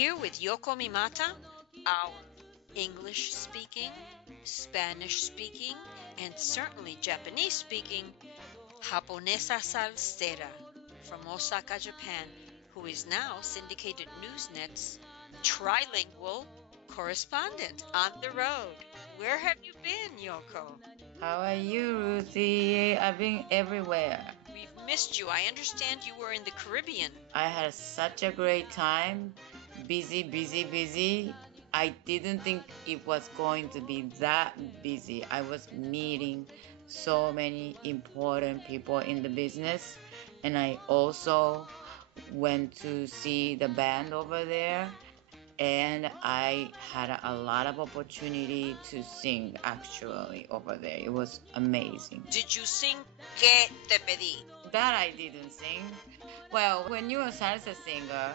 here with Yoko Mimata, our English-speaking, Spanish-speaking, and certainly Japanese-speaking Japonesa Salsera from Osaka, Japan, who is now Syndicated Newsnet's trilingual correspondent on the road. Where have you been, Yoko? How are you, Ruthie? I've been everywhere. We've missed you. I understand you were in the Caribbean. I had such a great time. Busy, busy, busy. I didn't think it was going to be that busy. I was meeting so many important people in the business, and I also went to see the band over there, and I had a lot of opportunity to sing actually over there. It was amazing. Did you sing Que Te Pedi? That I didn't sing. Well, when you're a salsa singer,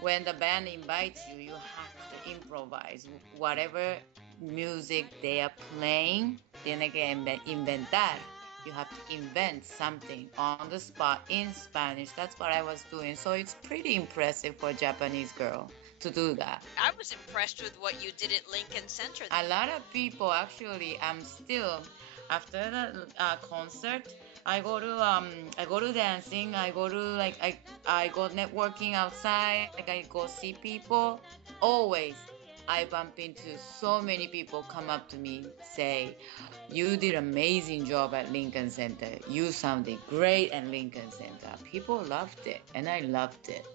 when the band invites you, you have to improvise. Whatever music they are playing, tiene que inventar. You have to invent something on the spot in Spanish. That's what I was doing. So it's pretty impressive for a Japanese girl to do that. I was impressed with what you did at Lincoln Center. A lot of people actually, I'm still after the concert. I go to dancing. I go to I go networking outside. Like I go see people. Always, I bump into so many people come up to me say, "You did amazing job at Lincoln Center. You sounded great at Lincoln Center." People loved it, and I loved it.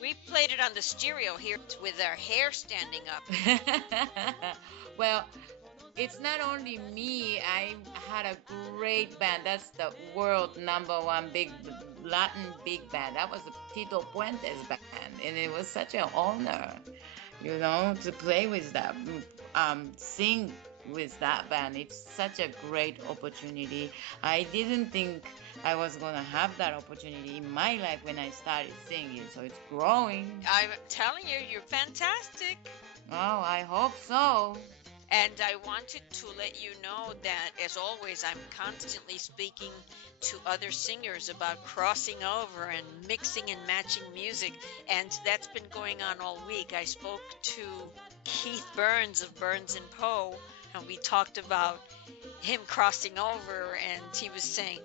We played it on the stereo here with our hair standing up. Well, it's not only me. I had a great band. That's the world number one big Latin big band. That was Tito Puente's band, and it was such an honor, to play with that, sing with that band. It's such a great opportunity. I didn't think I was gonna have that opportunity in my life when I started singing. So it's growing. I'm telling you, you're fantastic. Oh, I hope so. And I wanted to let you know that, as always, I'm constantly speaking to other singers about crossing over and mixing and matching music. And that's been going on all week. I spoke to Keith Burns of Burns and Poe, and we talked about him crossing over. And he was saying,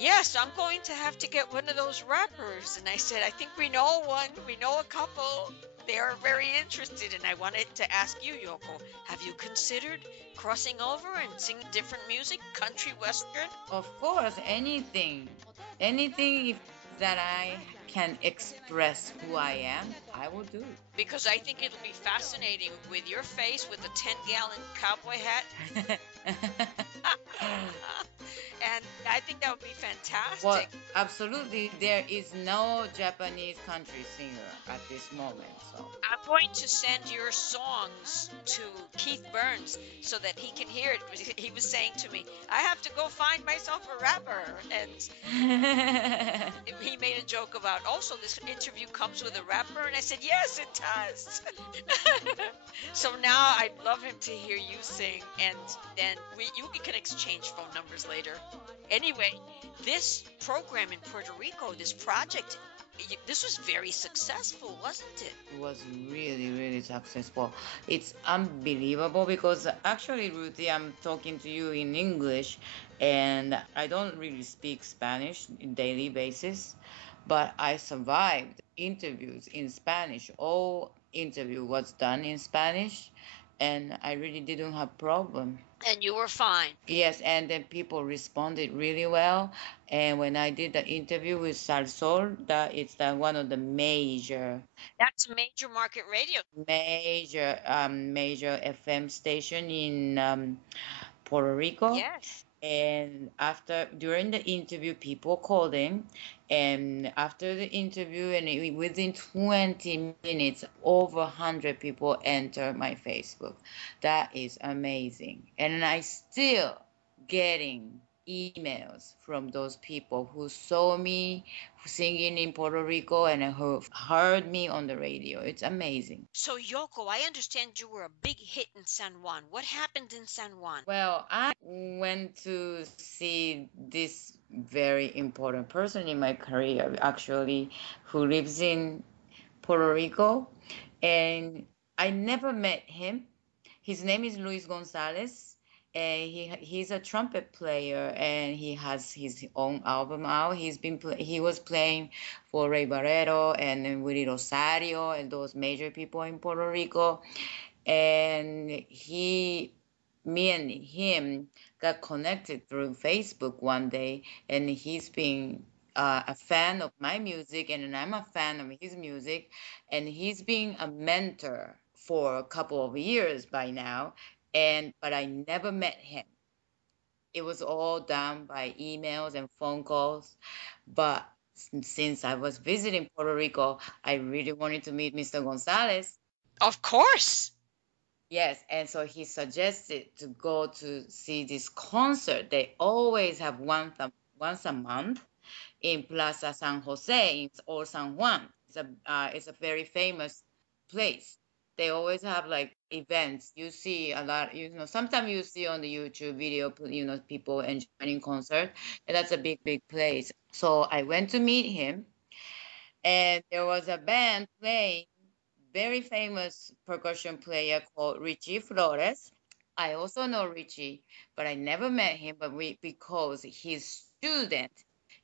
"Yes, I'm going to have to get one of those rappers." And I said, "I think we know one. We know a couple. They are very interested." And I wanted to ask you, Yoko, have you considered crossing over and singing different music, country, western? Of course, anything if that I can express who I am, I will do. Because I think it'll be fascinating with your face with a 10-gallon cowboy hat. And I think that would be fantastic. Well, absolutely, there is no Japanese country singer at this moment. So I'm going to send your songs to Keith Burns so that he can hear it. He was saying to me, "I have to go find myself a rapper." And he made a joke about, "Also, this interview comes with a rapper." And I said, "Yes, it does." So now I'd love him to hear you sing, and then we can exchange phone numbers later. Anyway, this program in Puerto Rico, this project, this was very successful, wasn't it? it was really, really successful. It's unbelievable because actually, Ruthie, I'm talking to you in English, and I don't really speak Spanish in daily basis, but I survived interviews in Spanish. All interview was done in Spanish, and I really didn't have problem. And you were fine. Yes, and then people responded really well. And when I did the interview with Salsol, that it's one of the That's major market radio. major FM station in Puerto Rico. Yes. And during the interview, people called in, and after the interview, and within 20 minutes, over 100 people entered my Facebook. That is amazing. And I still getting emails from those people who saw me singing in Puerto Rico and who heard me on the radio. It's amazing. So, Yoko, I understand you were a big hit in San Juan. What happened in San Juan? Well, I went to see this very important person in my career, actually, who lives in Puerto Rico, and I never met him. His name is Luis Gonzalez, and he's a trumpet player, and he has his own album out. He was playing for Ray Barreto and Willie Rosario and those major people in Puerto Rico, and me and him got connected through Facebook one day, and he's been a fan of my music, and I'm a fan of his music, and he's been a mentor for a couple of years by now, and but I never met him. It was all done by emails and phone calls. But since I was visiting Puerto Rico, I really wanted to meet Mr. Gonzalez. Of course. Yes, and so he suggested to go to see this concert. They always have once a month in Plaza San Jose or San Juan. It's a very famous place. They always have like events. You see a lot, sometimes you see on the YouTube video, people enjoying concert, and that's a big place. So I went to meet him, and there was a band playing, very famous percussion player called Richie Flores. I also know Richie, but I never met him. But because his student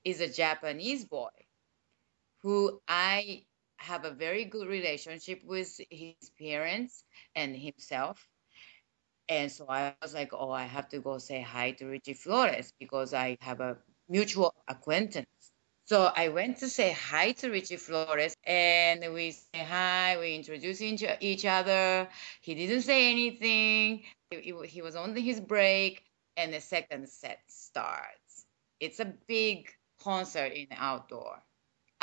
is a Japanese boy who I have a very good relationship with his parents and himself. And so I was like, oh, I have to go say hi to Richie Flores because I have a mutual acquaintance. So I went to say hi to Richie Flores, and we say hi. We introduce each other. He didn't say anything. He was on his break, and the second set starts. It's a big concert in outdoor.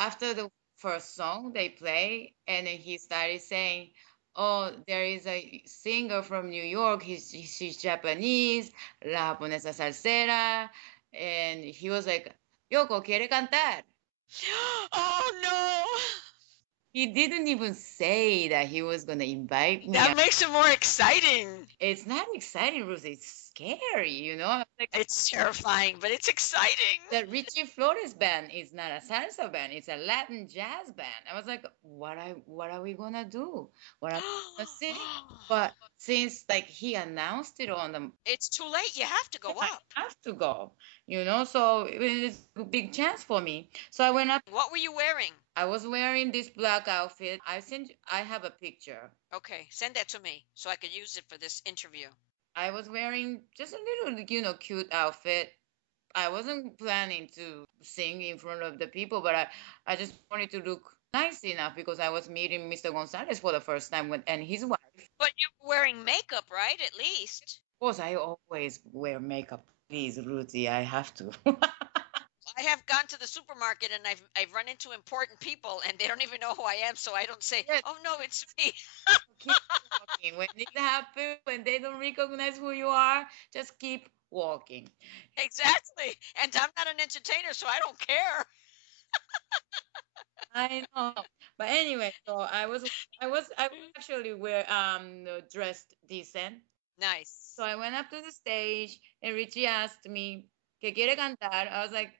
After the first song they play, and then he started saying, oh, there is a singer from New York. She's Japanese, La Japonesa Salsera. And he was like, Yoko, ¿quiere cantar? Oh no. He didn't even say that he was going to invite me. That makes it more exciting. It's not exciting, Ruth. It's scary, Like, It's terrifying, but it's exciting. the Richie Flores band is not a salsa band; it's a Latin jazz band. I was like, what are we gonna do? What are we gonna sing? But since like he announced it on the, It's too late. You have to go I up. have to go, So it's a big chance for me. So I went up. What were you wearing? I was wearing this black outfit. I have a picture. Okay, send that to me so I could use it for this interview. I was wearing just a little, cute outfit. I wasn't planning to sing in front of the people, but I just wanted to look nice enough because I was meeting Mr. Gonzalez for the first time and his wife. But you were wearing makeup, right? At least. Of course, I always wear makeup. Please, Ruthie, I have to. I have gone to the supermarket and I've run into important people and they don't even know who I am, so I don't say, Yes. "Oh no, it's me." Keep walking. When it happens, when they don't recognize who you are, just keep walking. Exactly. And I'm not an entertainer, so I don't care. I know. But anyway, so I actually dressed decent. Nice. So I went up to the stage and Richie asked me, ¿Qué quiere cantar? I was like,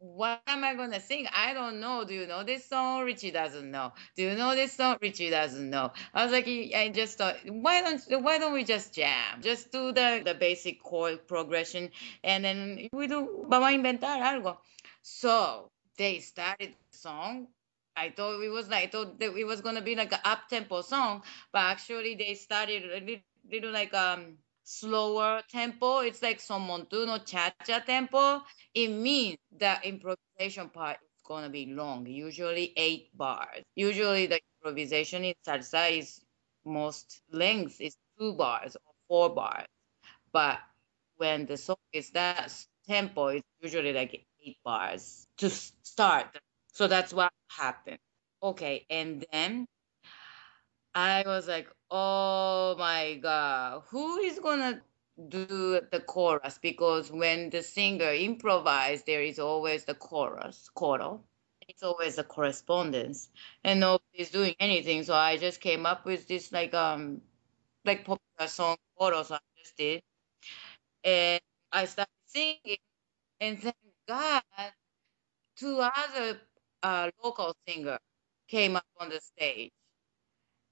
what am I gonna sing? I don't know. Do you know this song? Richie doesn't know. Do you know this song? Richie doesn't know. I was like, I just thought, why don't we just jam? Just do the basic chord progression, and then vamos a inventar algo. So they started the song. I thought that it was gonna be like an up tempo song, but actually they started a little like slower tempo. It's like son montuno cha-cha tempo. It means the improvisation part is gonna be long, usually 8 bars. Usually the improvisation in salsa is most length is 2 bars or 4 bars. But when the song is that tempo, it's usually like 8 bars to start. So that's what happened. Okay, and then I was like, oh my God, who is gonna do the chorus? Because when the singer improvises, there is always the chorus, choral. It's always the correspondence, and nobody's doing anything. So I just came up with this like popular song chorus. I just did, and I started singing, and thank God, 2 other local singer came up on the stage.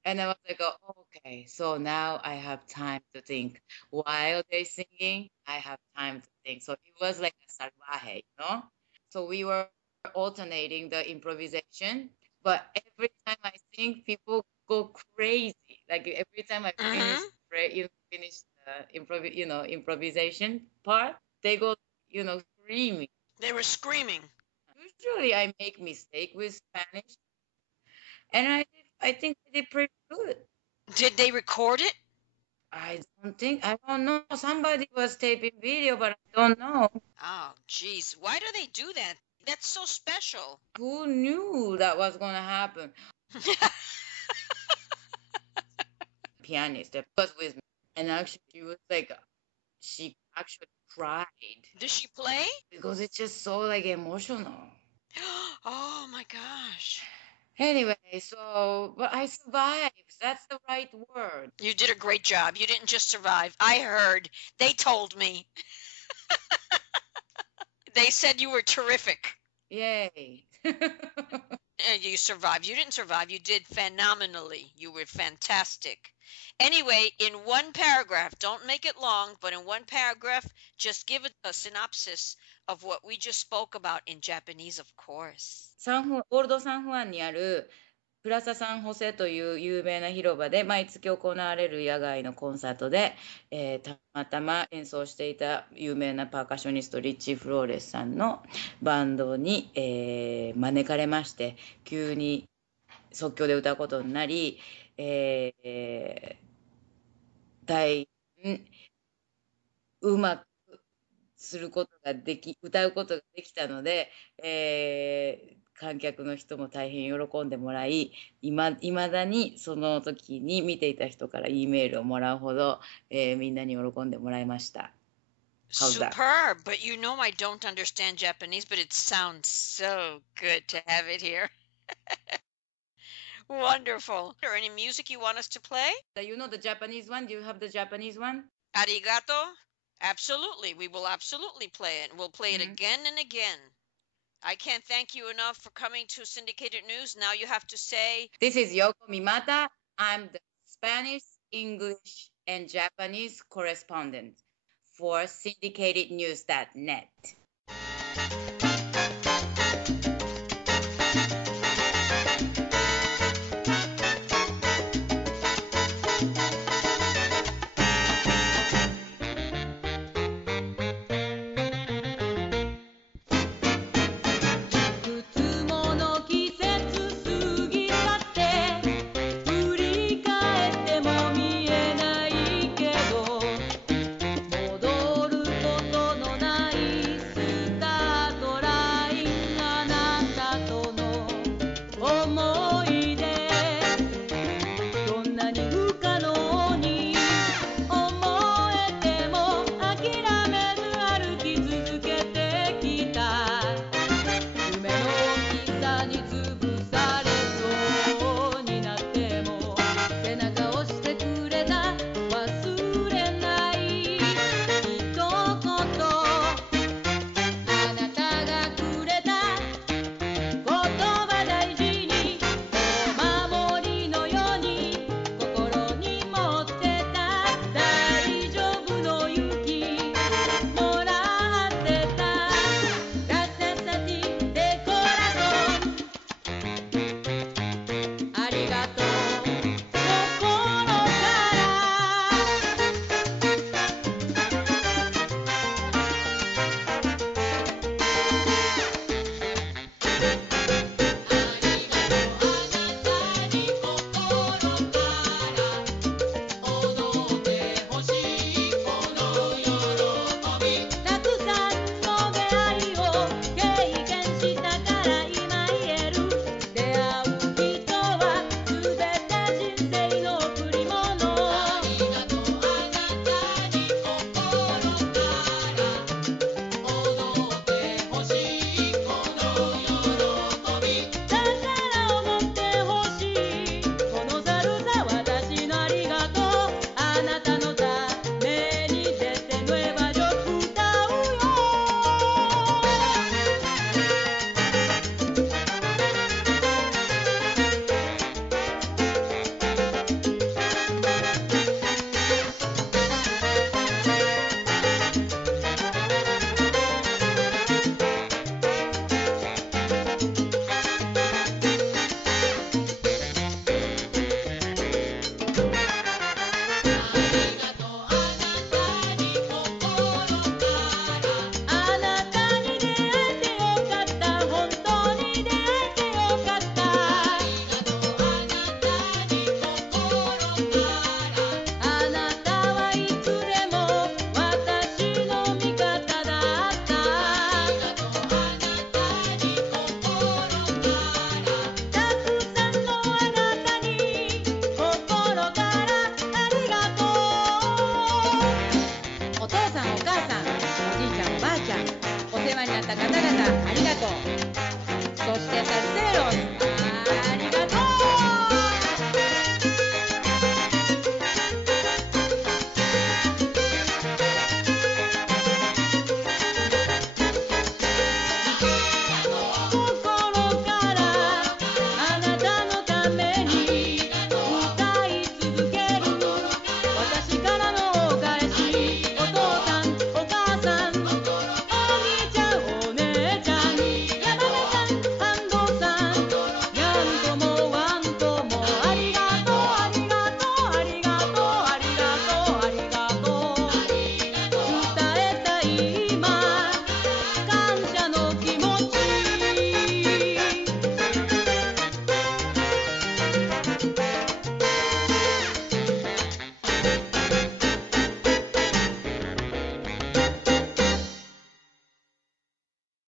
And I was like, oh, okay, so now I have time to think. While they're singing, I have time to think. So it was like a salvaje. So we were alternating the improvisation, but every time I sing, people go crazy. Like every time I finish the improvisation part, they go, screaming. They were screaming. Usually I make mistake with Spanish, and I think I did pretty good. Did they record it? I don't know. Somebody was taping video, but I don't know. Oh, geez. Why do they do that? That's so special. Who knew that was going to happen? Pianist that was with me. And actually, she actually cried Does she play? because it's just so like emotional. Oh my gosh. Anyway, but I survived. That's the right word. You did a great job. You didn't just survive. I heard. They told me. They said you were terrific. Yay. You survived. You didn't survive. You did phenomenally. You were fantastic. Anyway, in one paragraph, don't make it long, but in one paragraph, just give a synopsis of what we just spoke about in Japanese, of course. オールドサンフアンにあるプラササンホセという有名な広場で毎月行われる野外のコンサートで、たまたま演奏していた有名なパーカッショニストリッチー・フローレスさんのバンドに、招かれまして急に即興で歌うことになり、大変うまくすることができ歌うことができたので、観客の人も大変喜んでもらい、いまだにその時に見ていた人から E メールをもらうほど、みんなに喜んでもらいました。How's that? Superb. But you know I don't understand Japanese, but it sounds so good to have it here. Wonderful. Or any music you want us to play? You know the Japanese one? Do you have the Japanese one? Arigato? Absolutely. We will absolutely play it. We'll play it again and again. I can't thank you enough for coming to Syndicated News. Now you have to say, This is Yoko Mimata. I'm the Spanish, English, and Japanese correspondent for syndicatednews.net.